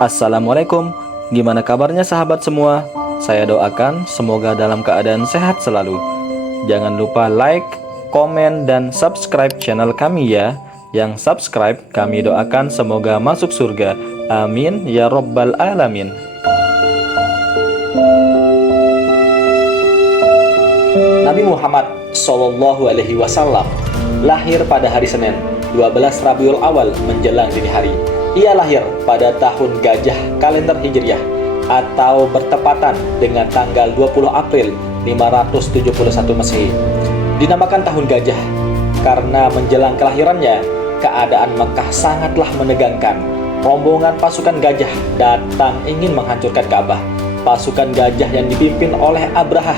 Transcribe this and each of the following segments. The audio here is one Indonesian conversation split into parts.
Assalamualaikum, gimana kabarnya sahabat semua? Saya doakan semoga dalam keadaan sehat selalu. Jangan lupa like, komen, dan subscribe channel kami ya. Yang subscribe kami doakan semoga masuk surga. Amin ya robbal alamin. Nabi Muhammad Shallallahu Alaihi Wasallam lahir pada hari Senin, 12 Rabiul Awal menjelang dini hari. Ia lahir pada tahun Gajah kalender Hijriah atau bertepatan dengan tanggal 20 April 571 Masehi. Dinamakan tahun Gajah karena menjelang kelahirannya, keadaan Mekah sangatlah menegangkan. Rombongan pasukan gajah datang ingin menghancurkan Ka'bah. Pasukan gajah yang dipimpin oleh Abrahah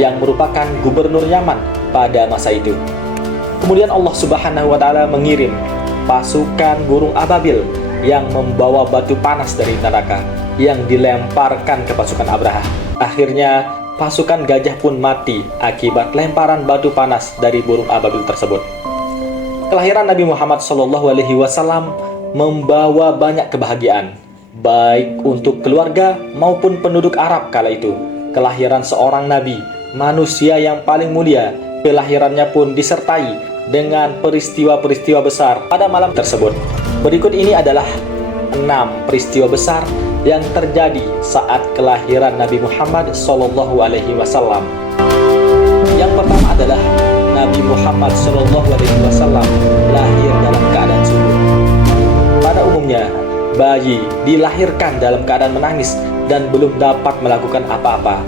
yang merupakan gubernur Yaman pada masa itu. Kemudian Allah Subhanahu wa taala mengirim pasukan burung ababil yang membawa batu panas dari neraka yang dilemparkan ke pasukan Abrahah. Akhirnya pasukan gajah pun mati akibat lemparan batu panas dari burung ababil tersebut. Kelahiran Nabi Muhammad SAW membawa banyak kebahagiaan, baik untuk keluarga maupun penduduk Arab kala itu. Kelahiran seorang nabi, manusia yang paling mulia, kelahirannya pun disertai dengan peristiwa-peristiwa besar pada malam tersebut. Berikut ini adalah 6 peristiwa besar yang terjadi saat kelahiran Nabi Muhammad SAW. Yang pertama adalah Nabi Muhammad SAW lahir dalam keadaan subur. Pada umumnya, bayi dilahirkan dalam keadaan menangis dan belum dapat melakukan apa-apa.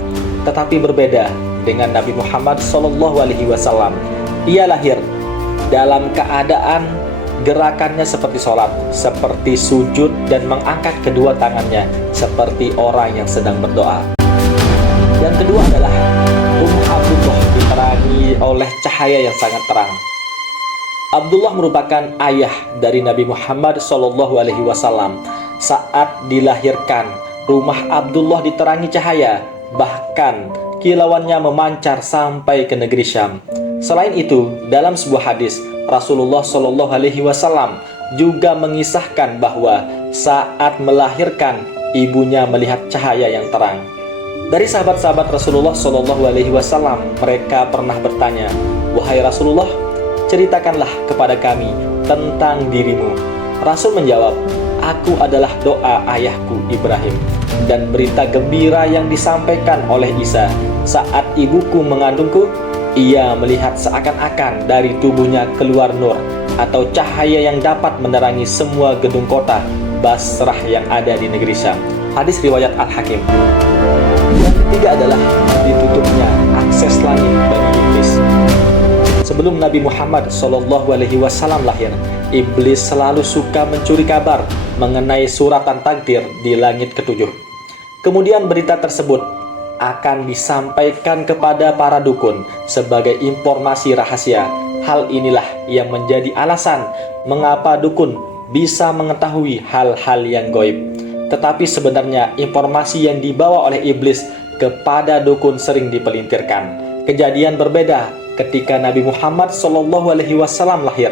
Tetapi berbeda dengan Nabi Muhammad SAW. Ia lahir dalam keadaan gerakannya seperti sholat, seperti sujud dan mengangkat kedua tangannya seperti orang yang sedang berdoa. Yang kedua adalah Abdullah diterangi oleh cahaya yang sangat terang. Abdullah merupakan ayah dari Nabi Muhammad SAW. Saat dilahirkan, rumah Abdullah diterangi cahaya, bahkan kilauannya memancar sampai ke negeri Syam. Selain itu, dalam sebuah hadis, Rasulullah SAW juga mengisahkan bahwa saat melahirkan, ibunya melihat cahaya yang terang. Dari sahabat-sahabat Rasulullah SAW, mereka pernah bertanya, "Wahai Rasulullah, ceritakanlah kepada kami tentang dirimu." Rasul menjawab, "Aku adalah doa ayahku Ibrahim dan berita gembira yang disampaikan oleh Isa. Saat ibuku mengandungku, ia melihat seakan-akan dari tubuhnya keluar nur atau cahaya yang dapat menerangi semua gedung kota Basrah yang ada di negeri Syam." Hadis riwayat Al-Hakim. Yang ketiga adalah ditutupnya akses langit bagi iblis. Sebelum Nabi Muhammad SAW lahir, iblis selalu suka mencuri kabar mengenai suratan takdir di langit ketujuh. Kemudian berita tersebut akan disampaikan kepada para dukun sebagai informasi rahasia. Hal inilah yang menjadi alasan mengapa dukun bisa mengetahui hal-hal yang gaib. Tetapi sebenarnya informasi yang dibawa oleh iblis kepada dukun sering dipelintirkan. Kejadian berbeda ketika Nabi Muhammad SAW lahir.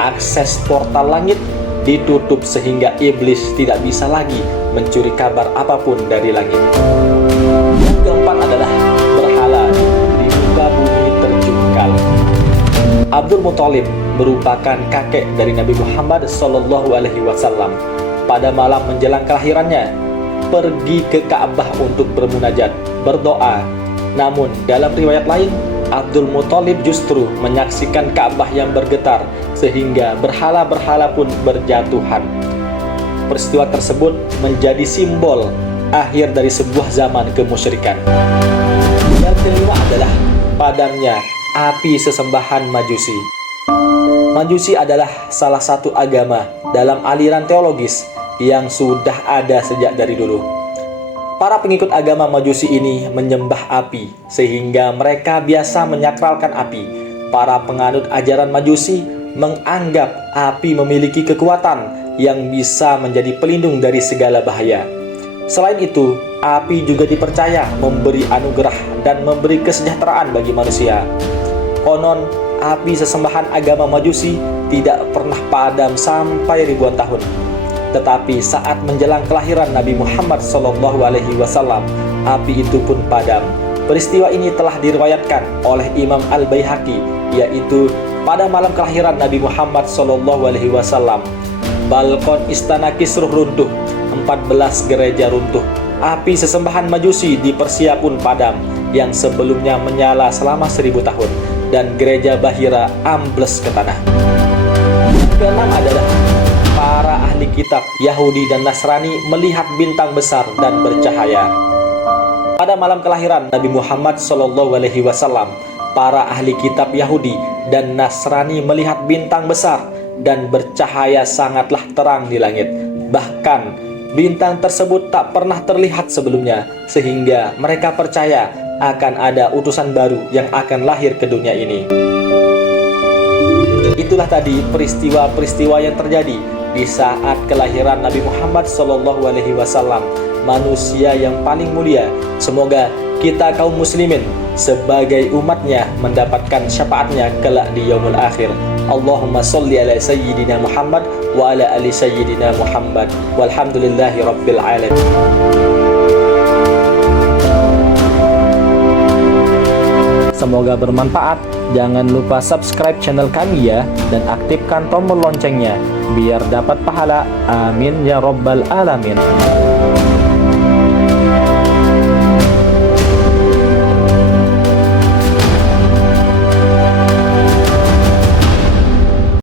Akses portal langit ditutup sehingga iblis tidak bisa lagi mencuri kabar apapun dari langit. Yang keempat adalah berhala di muka bumi terjungkal. Abdul Muthalib merupakan kakek dari Nabi Muhammad SAW. Pada malam menjelang kelahirannya, pergi ke Ka'bah untuk bermunajat, berdoa. Namun dalam riwayat lain, Abdul Muthalib justru menyaksikan Ka'bah yang bergetar sehingga berhala-berhala pun berjatuhan. Peristiwa tersebut menjadi simbol akhir dari sebuah zaman kemusyrikan. Yang kelima adalah padamnya api sesembahan Majusi. Majusi adalah salah satu agama dalam aliran teologis yang sudah ada sejak dari dulu. Para pengikut agama Majusi ini menyembah api sehingga mereka biasa menyakralkan api. Para penganut ajaran Majusi menganggap api memiliki kekuatan yang bisa menjadi pelindung dari segala bahaya. Selain itu, api juga dipercaya memberi anugerah dan memberi kesejahteraan bagi manusia. Konon, api sesembahan agama Majusi tidak pernah padam sampai ribuan tahun. Tetapi saat menjelang kelahiran Nabi Muhammad SAW, api itu pun padam. Peristiwa ini telah diriwayatkan oleh Imam Al-Baihaqi, yaitu pada malam kelahiran Nabi Muhammad SAW, balkon istana Kisruh runtuh, 14 gereja runtuh, api sesembahan Majusi di Persia pun padam yang sebelumnya menyala selama 1000 tahun, dan gereja Bahira ambles ke tanah. Keenam adalah para ahli kitab Yahudi dan Nasrani melihat bintang besar dan bercahaya. Pada malam kelahiran Nabi Muhammad SAW, para ahli kitab Yahudi dan Nasrani melihat bintang besar dan bercahaya sangatlah terang di langit. Bahkan bintang tersebut tak pernah terlihat sebelumnya, sehingga mereka percaya akan ada utusan baru yang akan lahir ke dunia ini. Itulah tadi peristiwa-peristiwa yang terjadi di saat kelahiran Nabi Muhammad SAW, manusia yang paling mulia. Semoga kita kaum muslimin sebagai umatnya mendapatkan syafaatnya kelak di yaumul akhir. Allahumma sholli ala sayyidina Muhammad wa ala ali sayyidina Muhammad walhamdulillahi rabbil alamin. Semoga bermanfaat. Jangan lupa subscribe channel kami ya, dan aktifkan tombol loncengnya biar dapat pahala. Amin ya rabbal alamin.